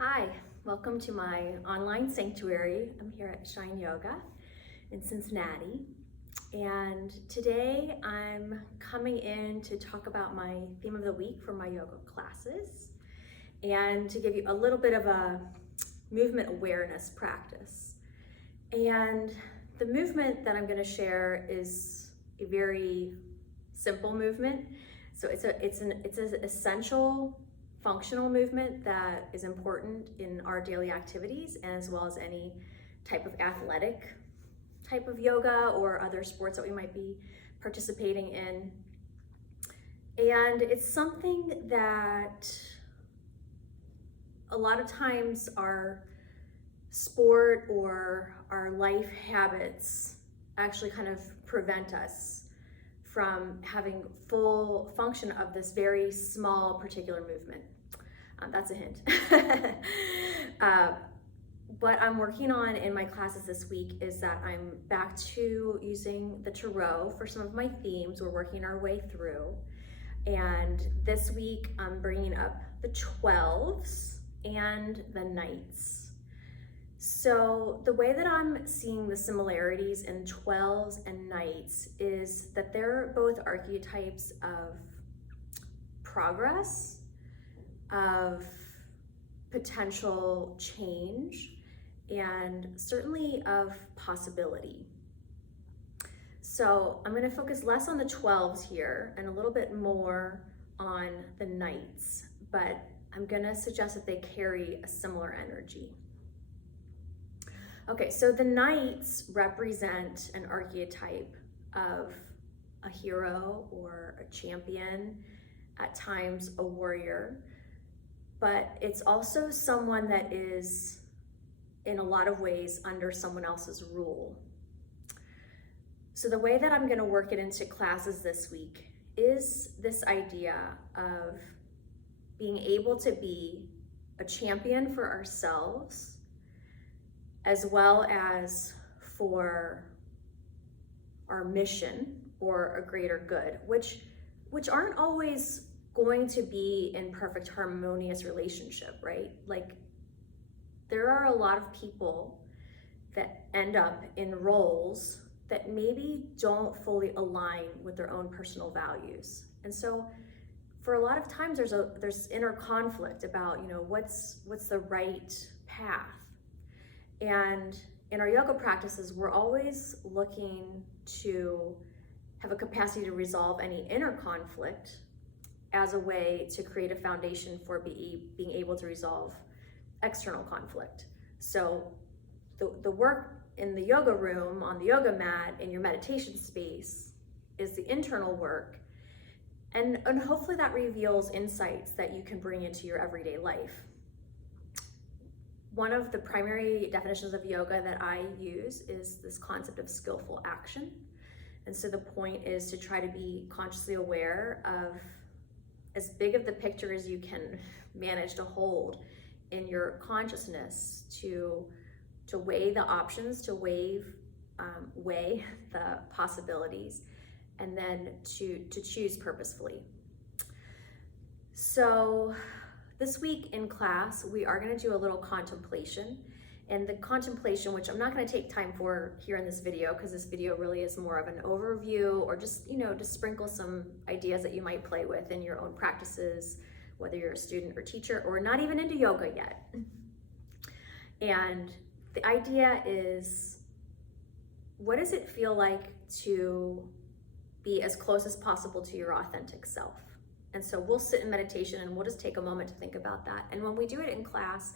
Hi, welcome to my online sanctuary. I'm here at Shine Yoga in Cincinnati. And today I'm coming in to talk about my theme of the week for my yoga classes and to give you a little bit of a movement awareness practice. And the movement that I'm going to share is a very simple movement. So it's an essential functional movement that is important in our daily activities, as well as any type of athletic type of yoga or other sports that we might be participating in. And it's something that a lot of times our sport or our life habits actually kind of prevent us from having full function of this very small particular movement. That's a hint. What I'm working on in my classes this week is that I'm back to using the tarot for some of my themes. We're working our way through. And this week I'm bringing up the 12s and the Knights. So the way that I'm seeing the similarities in 12s and Knights is that they're both archetypes of progress, of potential change, and certainly of possibility. So I'm going to focus less on the 12s here and a little bit more on the Knights, but I'm going to suggest that they carry a similar energy. Okay, so the Knights represent an archetype of a hero or a champion, at times a warrior, but it's also someone that is in a lot of ways under someone else's rule. So the way that I'm going to work it into classes this week is this idea of being able to be a champion for ourselves, as well as for our mission or a greater good, which aren't always going to be in perfect harmonious relationship, right? Like, there are a lot of people that end up in roles that maybe don't fully align with their own personal values. And so for a lot of times there's inner conflict about, what's the right path. And in our yoga practices, we're always looking to have a capacity to resolve any inner conflict as a way to create a foundation for being able to resolve external conflict. So the work in the yoga room, on the yoga mat, in your meditation space is the internal work. And hopefully that reveals insights that you can bring into your everyday life. One of the primary definitions of yoga that I use is this concept of skillful action. And so the point is to try to be consciously aware of as big of the picture as you can manage to hold in your consciousness, to weigh the options, to weigh the possibilities, and then to choose purposefully. So this week in class, we are going to do a little contemplation. And the contemplation, which I'm not going to take time for here in this video, because this video really is more of an overview, or just, to sprinkle some ideas that you might play with in your own practices, whether you're a student or teacher or not even into yoga yet. And the idea is, what does it feel like to be as close as possible to your authentic self? And so we'll sit in meditation and we'll just take a moment to think about that. And when we do it in class,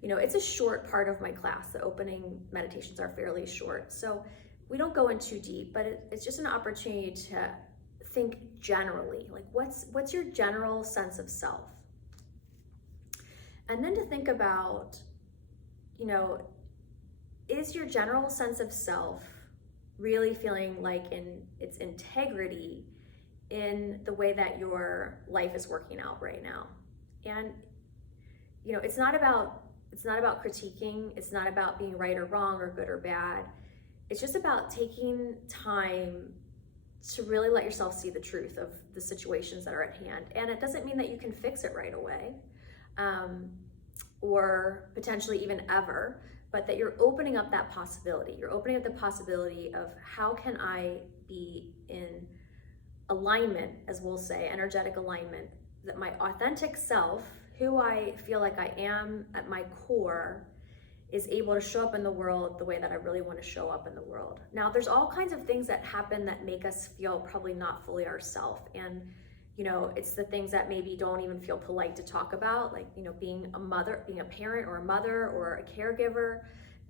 it's a short part of my class. The opening meditations are fairly short, so we don't go in too deep, but it's just an opportunity to think generally, like what's your general sense of self? And then to think about, is your general sense of self really feeling like in its integrity in the way that your life is working out right now? And it's not about critiquing, it's not about being right or wrong or good or bad. It's just about taking time to really let yourself see the truth of the situations that are at hand. And it doesn't mean that you can fix it right away. or potentially even ever, but that you're opening up that possibility. You're opening up the possibility of how can I be in alignment, as we'll say, energetic alignment, that my authentic self, who I feel like I am at my core, is able to show up in the world the way that I really want to show up in the world. Now, there's all kinds of things that happen that make us feel probably not fully ourselves. And, you know, it's the things that maybe don't even feel polite to talk about, like, you know, being a mother, being a parent or a mother or a caregiver,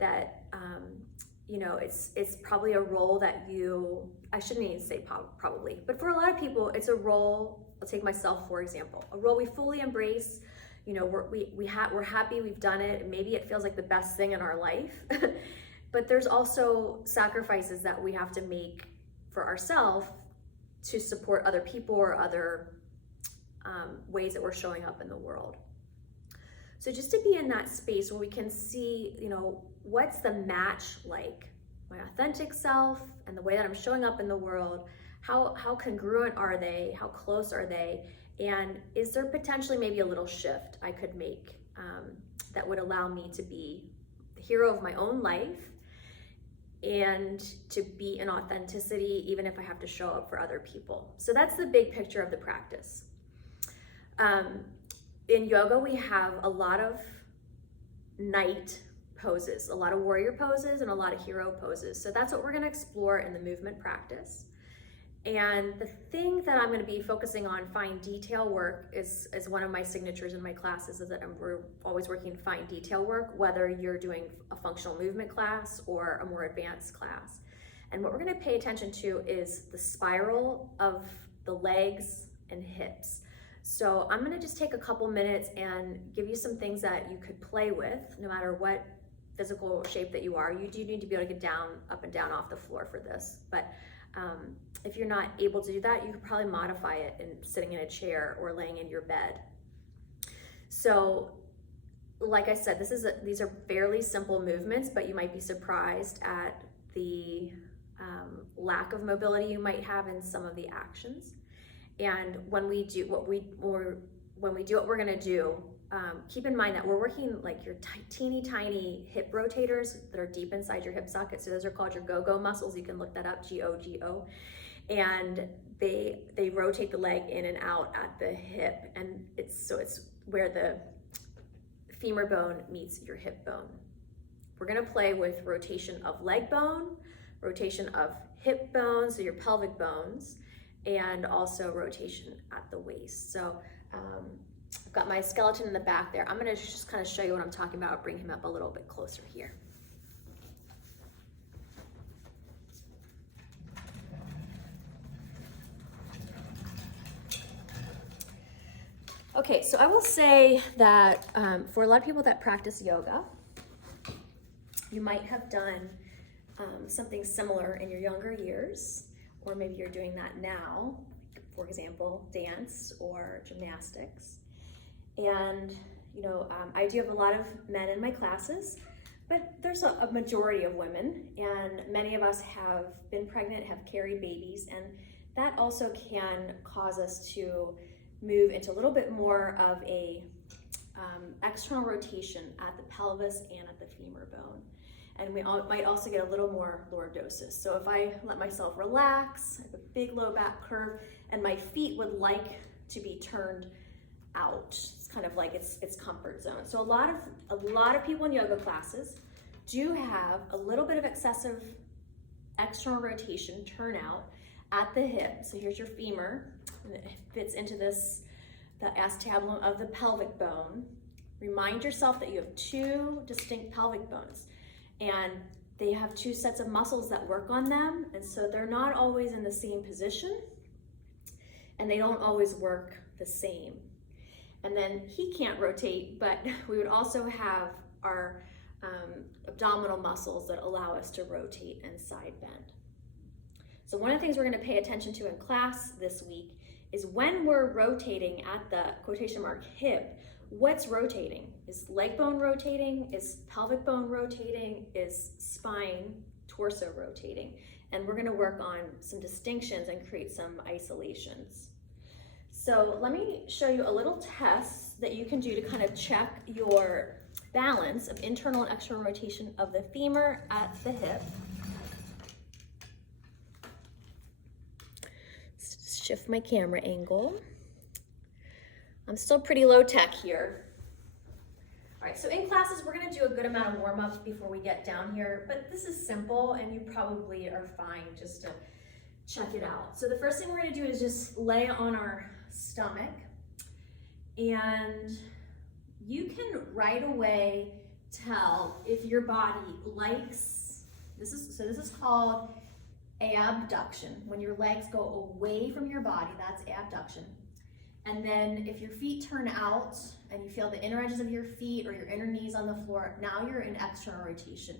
that, you know, it's probably a role that I shouldn't even say probably, but for a lot of people, it's a role. I'll take myself, for example, a role we fully embrace. You know, we're happy we've done it, and maybe it feels like the best thing in our life. But there's also sacrifices that we have to make for ourselves to support other people or other ways that we're showing up in the world. So just to be in that space where we can see, you know, what's the match like? My authentic self and the way that I'm showing up in the world, how congruent are they? How close are they? And is there potentially maybe a little shift I could make that would allow me to be the hero of my own life and to be in authenticity, even if I have to show up for other people? So that's the big picture of the practice. In yoga, we have a lot of knight poses, a lot of warrior poses, and a lot of hero poses. So that's what we're going to explore in the movement practice. And the thing that I'm going to be focusing on, fine detail work, is one of my signatures in my classes, is that we're always working fine detail work, whether you're doing a functional movement class or a more advanced class. And what we're going to pay attention to is the spiral of the legs and hips. So I'm going to just take a couple minutes and give you some things that you could play with, no matter what physical shape that you are. You do need to be able to get down, up and down off the floor for this. But if you're not able to do that, you could probably modify it in sitting in a chair or laying in your bed. So, like I said, these are fairly simple movements, but you might be surprised at the lack of mobility you might have in some of the actions. And when we do what we're gonna do, keep in mind that we're working like your teeny tiny hip rotators that are deep inside your hip socket. So those are called your go-go muscles. You can look that up, G-O-G-O. And they rotate the leg in and out at the hip. And it's where the femur bone meets your hip bone. We're gonna play with rotation of leg bone, rotation of hip bone, so your pelvic bones, and also rotation at the waist. So I've got my skeleton in the back there. I'm gonna just kind of show you what I'm talking about. I'll bring him up a little bit closer here. Okay, so I will say that for a lot of people that practice yoga, you might have done something similar in your younger years, or maybe you're doing that now, for example, dance or gymnastics. And, you know, I do have a lot of men in my classes, but there's a majority of women, and many of us have been pregnant, have carried babies, and that also can cause us to move into a little bit more of a external rotation at the pelvis and at the femur bone. And we might also get a little more lordosis. So if I let myself relax, I have a big low back curve, and my feet would like to be turned out. It's kind of like it's comfort zone. So a lot of people in yoga classes do have a little bit of excessive external rotation, turnout at the hip. So here's your femur, and it fits into the acetabulum of the pelvic bone. Remind yourself that you have two distinct pelvic bones, and they have two sets of muscles that work on them, and so they're not always in the same position, and they don't always work the same. And then he can't rotate, but we would also have our abdominal muscles that allow us to rotate and side bend. So one of the things we're going to pay attention to in class this week is when we're rotating at the quotation mark hip, what's rotating? Is leg bone rotating? Is pelvic bone rotating? Is spine, torso rotating? And we're going to work on some distinctions and create some isolations. So let me show you a little test that you can do to kind of check your balance of internal and external rotation of the femur at the hip. Let's shift my camera angle. I'm still pretty low tech here. All right, so in classes, we're gonna do a good amount of warm-ups before we get down here, but this is simple and you probably are fine just to check it out. So the first thing we're gonna do is just lay on our stomach, and you can right away tell if your body likes, this is called abduction. When your legs go away from your body, that's abduction. And then if your feet turn out and you feel the inner edges of your feet or your inner knees on the floor, now you're in external rotation.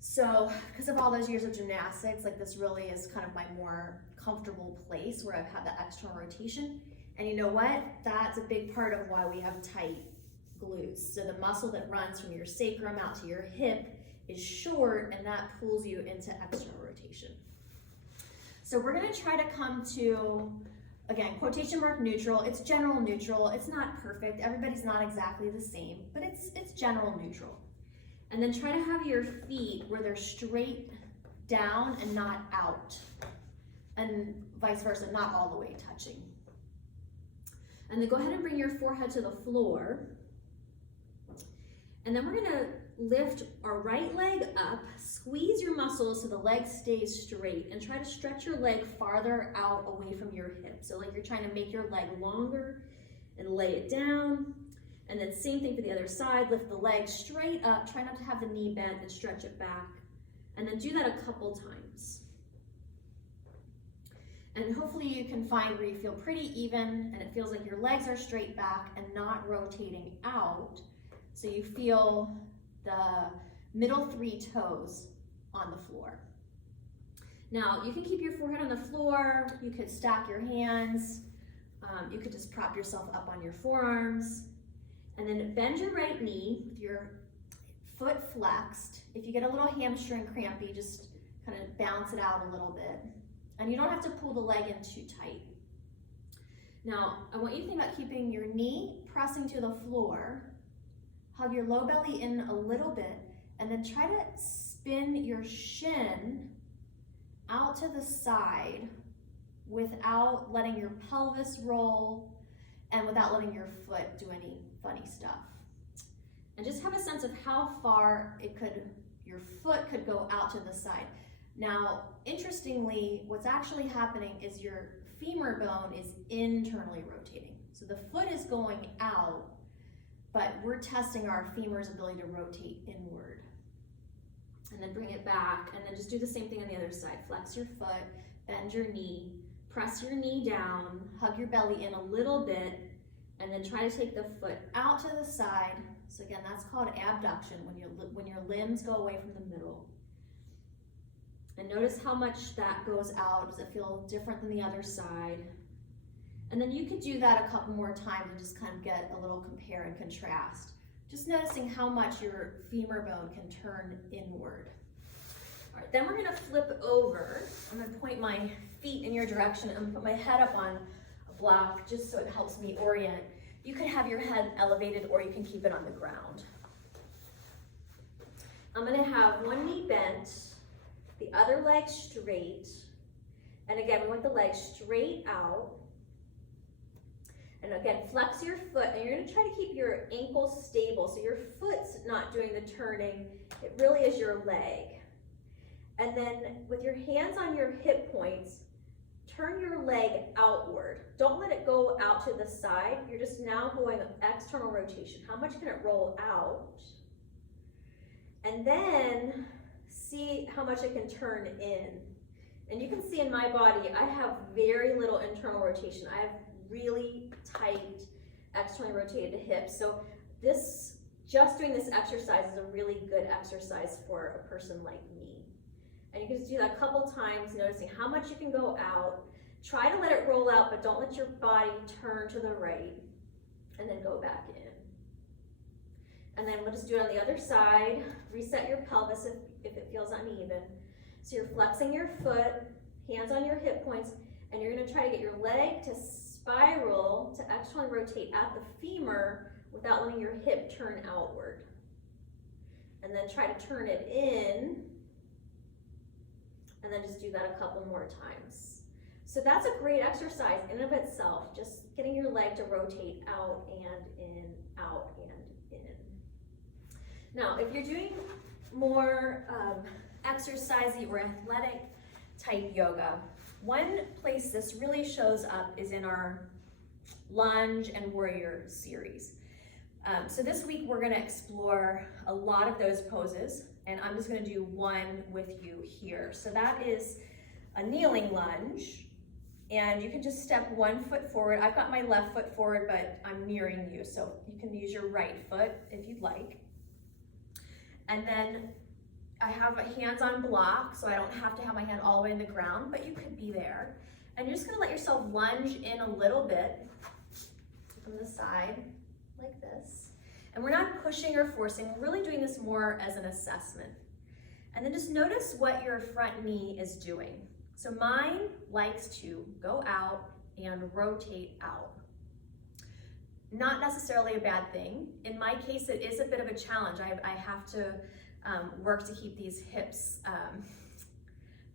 So because of all those years of gymnastics, like this really is kind of my more comfortable place where I've had that external rotation. And you know what? That's a big part of why we have tight glutes. So the muscle that runs from your sacrum out to your hip is short, and that pulls you into external rotation. So we're gonna try to come to, again, quotation mark neutral. It's general neutral. It's not perfect. Everybody's not exactly the same, but it's general neutral. And then try to have your feet where they're straight down and not out, and vice versa, not all the way touching. And then go ahead and bring your forehead to the floor. And then we're gonna lift our right leg up, squeeze your muscles so the leg stays straight, and try to stretch your leg farther out away from your hip. So like you're trying to make your leg longer and lay it down. And then same thing for the other side, lift the leg straight up, try not to have the knee bent and stretch it back. And then do that a couple times. And hopefully you can find where you feel pretty even and it feels like your legs are straight back and not rotating out. So you feel the middle 3 toes on the floor. Now you can keep your forehead on the floor, you could stack your hands, you could just prop yourself up on your forearms, and then bend your right knee with your foot flexed. If you get a little hamstring crampy, just kind of bounce it out a little bit. And you don't have to pull the leg in too tight. Now, I want you to think about keeping your knee pressing to the floor, hug your low belly in a little bit, and then try to spin your shin out to the side without letting your pelvis roll and without letting your foot do any funny stuff. And just have a sense of how far your foot could go out to the side. Now, interestingly, what's actually happening is your femur bone is internally rotating. So the foot is going out, but we're testing our femur's ability to rotate inward. And then bring it back, and then just do the same thing on the other side. Flex your foot, bend your knee, press your knee down, hug your belly in a little bit, and then try to take the foot out to the side. So again, that's called abduction, when your limbs go away from the middle. And notice how much that goes out. Does it feel different than the other side? And then you could do that a couple more times and just kind of get a little compare and contrast. Just noticing how much your femur bone can turn inward. All right, then we're gonna flip over. I'm gonna point my feet in your direction and put my head up on a block just so it helps me orient. You can have your head elevated or you can keep it on the ground. I'm gonna have one knee bent, the other leg straight. And again, we want the leg straight out. And again, flex your foot, and you're gonna try to keep your ankle stable so your foot's not doing the turning, it really is your leg. And then with your hands on your hip points, turn your leg outward. Don't let it go out to the side, you're just now going external rotation. How much can it roll out? And then see how much it can turn in. And you can see in my body, I have very little internal rotation. I have really tight, externally rotated hips. So just doing this exercise is a really good exercise for a person like me. And you can just do that a couple times, noticing how much you can go out. Try to let it roll out, but don't let your body turn to the right, and then go back in. And then we'll just do it on the other side. Reset your pelvis if it feels uneven. So you're flexing your foot, hands on your hip points, and you're gonna try to get your leg to spiral to externally rotate at the femur without letting your hip turn outward. And then try to turn it in, and then just do that a couple more times. So that's a great exercise in and of itself, just getting your leg to rotate out and in, out and in. Now, if you're doing more exercisey or athletic type yoga, one place this really shows up is in our lunge and warrior series. So this week we're gonna explore a lot of those poses, and I'm just gonna do one with you here. So that is a kneeling lunge, and you can just step 1 foot forward. I've got my left foot forward, but I'm nearing you, so you can use your right foot if you'd like. And then I have a hands on block, so I don't have to have my hand all the way in the ground, but you could be there. And you're just gonna let yourself lunge in a little bit from the side, like this. And we're not pushing or forcing, we're really doing this more as an assessment. And then just notice what your front knee is doing. So mine likes to go out and rotate out. Not necessarily a bad thing. In my case, it is a bit of a challenge. I have to work to keep these hips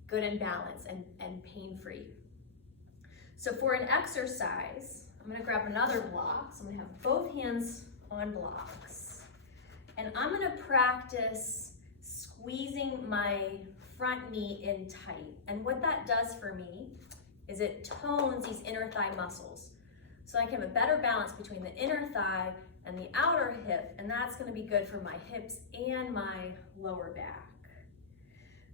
good and balanced and pain-free. So for an exercise, I'm gonna grab another block. So I'm gonna have both hands on blocks. And I'm gonna practice squeezing my front knee in tight. And what that does for me is it tones these inner thigh muscles. So I can have a better balance between the inner thigh and the outer hip, and that's gonna be good for my hips and my lower back.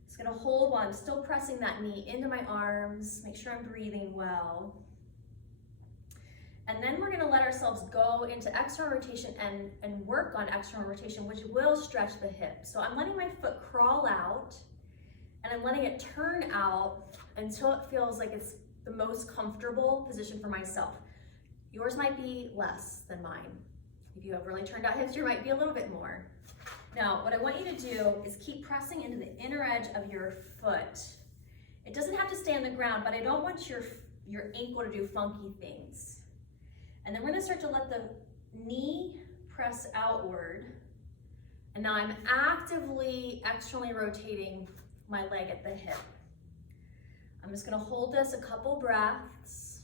Just gonna hold while I'm still pressing that knee into my arms, make sure I'm breathing well. And then we're gonna let ourselves go into external rotation and work on external rotation, which will stretch the hip. So I'm letting my foot crawl out, and I'm letting it turn out until it feels like it's the most comfortable position for myself. Yours might be less than mine. If you have really turned out hips, you might be a little bit more. Now, what I want you to do is keep pressing into the inner edge of your foot. It doesn't have to stay on the ground, but I don't want your ankle to do funky things. And then we're gonna start to let the knee press outward. And now I'm actively externally rotating my leg at the hip. I'm just gonna hold this a couple breaths.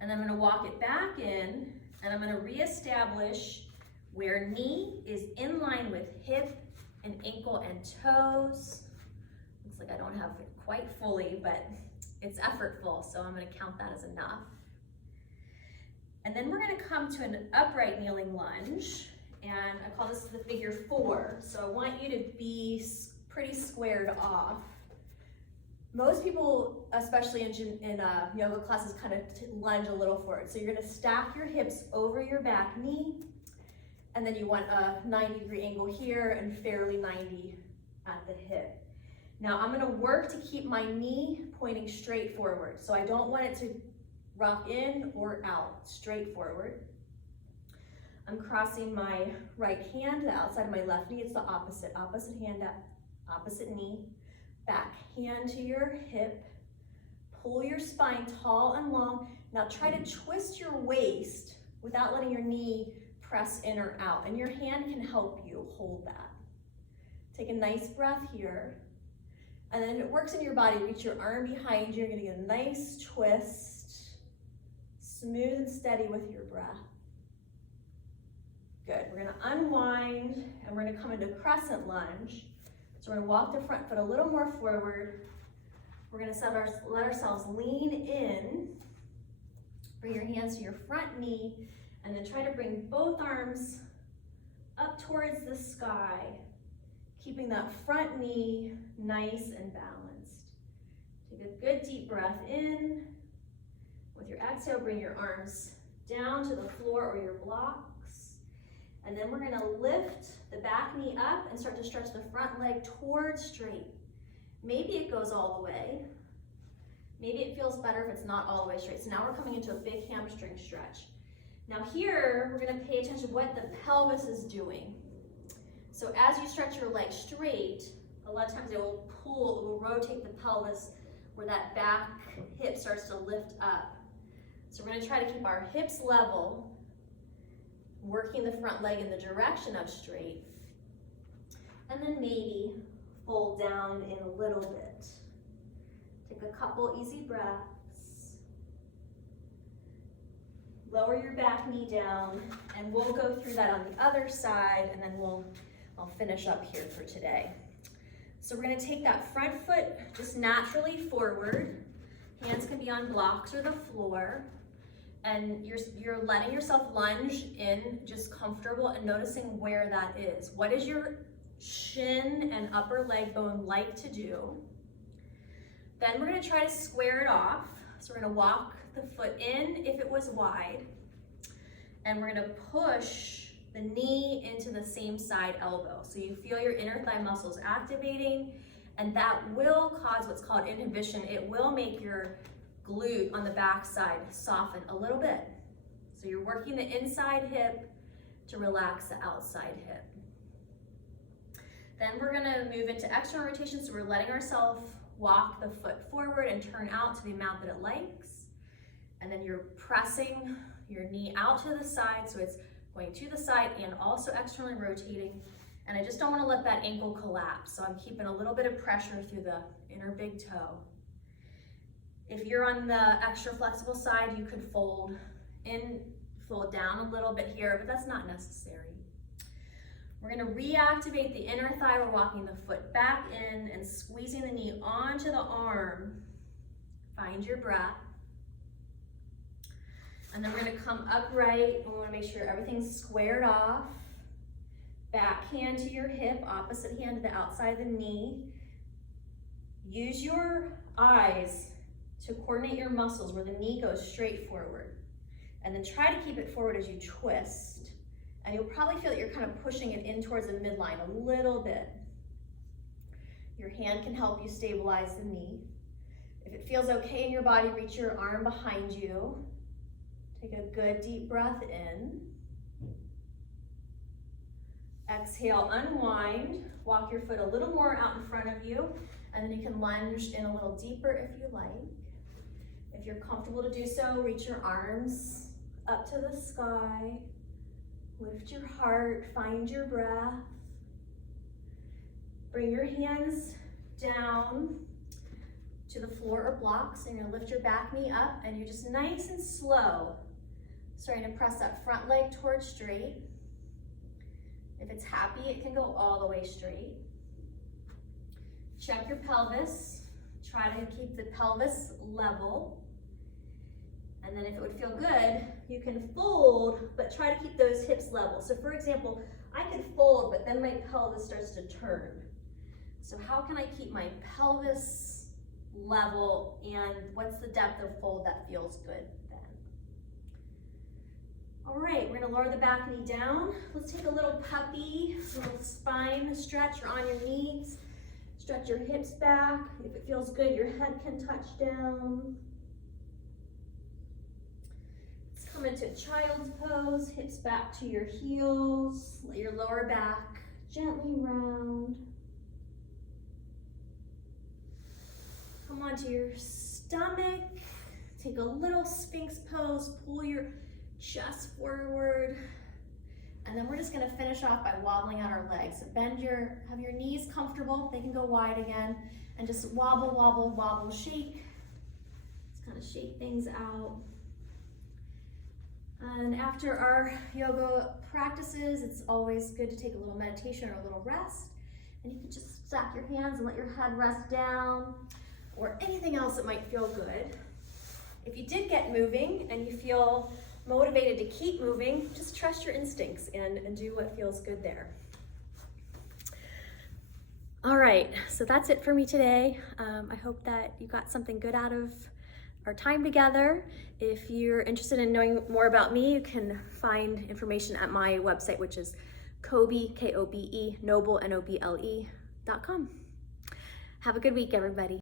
And then I'm gonna walk it back in, and I'm gonna reestablish where knee is in line with hip and ankle and toes. Looks like I don't have it quite fully, but it's effortful, so I'm gonna count that as enough. And then we're gonna come to an upright kneeling lunge, and I call this the figure 4. So I want you to be pretty squared off. Most people, especially in yoga classes, kind of lunge a little forward. So you're gonna stack your hips over your back knee, and then you want a 90-degree angle here and fairly 90 at the hip. Now I'm gonna work to keep my knee pointing straight forward. So I don't want it to rock in or out, straight forward. I'm crossing my right hand to the outside of my left knee. It's the opposite hand up, opposite knee. Back hand to your hip. Pull your spine tall and long. Now try to twist your waist without letting your knee press in or out. And your hand can help you hold that. Take a nice breath here. And then it works in your body. Reach your arm behind you. You're gonna get a nice twist. Smooth and steady with your breath. Good, we're gonna unwind and we're gonna come into crescent lunge. So we're gonna walk the front foot a little more forward. We're gonna let ourselves lean in. Bring your hands to your front knee, and then try to bring both arms up towards the sky, keeping that front knee nice and balanced. Take a good deep breath in. With your exhale, bring your arms down to the floor or your blocks. And then we're gonna lift the back knee up and start to stretch the front leg towards straight. Maybe it goes all the way. Maybe it feels better if it's not all the way straight. So now we're coming into a big hamstring stretch. Now here, we're gonna pay attention to what the pelvis is doing. So as you stretch your leg straight, a lot of times it will rotate the pelvis where that back hip starts to lift up. So we're gonna try to keep our hips level, working the front leg in the direction of straight, and then maybe fold down in a little bit. Take a couple easy breaths. Lower your back knee down, and we'll go through that on the other side, and then I'll finish up here for today. So we're gonna take that front foot just naturally forward. Hands can be on blocks or the floor. And you're letting yourself lunge in, just comfortable, and noticing where that is. What does your shin and upper leg bone like to do? Then we're gonna try to square it off. So we're gonna walk the foot in if it was wide, and we're gonna push the knee into the same side elbow. So you feel your inner thigh muscles activating, and that will cause what's called inhibition. It will make your glute on the back side soften a little bit. So you're working the inside hip to relax the outside hip. Then we're gonna move into external rotation. So we're letting ourselves walk the foot forward and turn out to the amount that it likes. And then you're pressing your knee out to the side, so it's going to the side and also externally rotating. And I just don't want to let that ankle collapse, so I'm keeping a little bit of pressure through the inner big toe. If you're on the extra flexible side, you could fold in, fold down a little bit here, but that's not necessary. We're going to reactivate the inner thigh. We're walking the foot back in and squeezing the knee onto the arm. Find your breath. And then we're going to come upright. We want to make sure everything's squared off. Back hand to your hip, opposite hand to the outside of the knee. Use your eyes to coordinate your muscles where the knee goes straight forward. And then try to keep it forward as you twist. And you'll probably feel that you're kind of pushing it in towards the midline a little bit. Your hand can help you stabilize the knee. If it feels okay in your body, reach your arm behind you. Take a good deep breath in. Exhale, unwind. Walk your foot a little more out in front of you, and then you can lunge in a little deeper if you like. If you're comfortable to do so, reach your arms up to the sky. Lift your heart, find your breath. Bring your hands down to the floor or blocks, and you're gonna lift your back knee up, and you're just nice and slow, starting to press that front leg towards straight. If it's happy, it can go all the way straight. Check your pelvis. Try to keep the pelvis level. And then if it would feel good, you can fold, but try to keep those hips level. So for example, I could fold, but then my pelvis starts to turn. So how can I keep my pelvis level, and what's the depth of fold that feels good then? All right, we're gonna lower the back knee down. Let's take a little puppy, a little spine stretch. You're on your knees. Stretch your hips back. If it feels good, your head can touch down. Let's come into child's pose. Hips back to your heels. Let your lower back gently round. Come onto your stomach. Take a little Sphinx pose. Pull your chest forward. And then we're just gonna finish off by wobbling out our legs. So have your knees comfortable. They can go wide again. And just wobble, wobble, wobble, shake. Just kind of shake things out. And after our yoga practices, it's always good to take a little meditation or a little rest. And you can just stack your hands and let your head rest down, or anything else that might feel good. If you did get moving and you feel motivated to keep moving, just trust your instincts and do what feels good there. All right, so that's it for me today. I hope that you got something good out of our time together. If you're interested in knowing more about me, you can find information at my website, which is Kobe, K-O-B-E, Noble, N-O-B-L-E.com. Have a good week, everybody.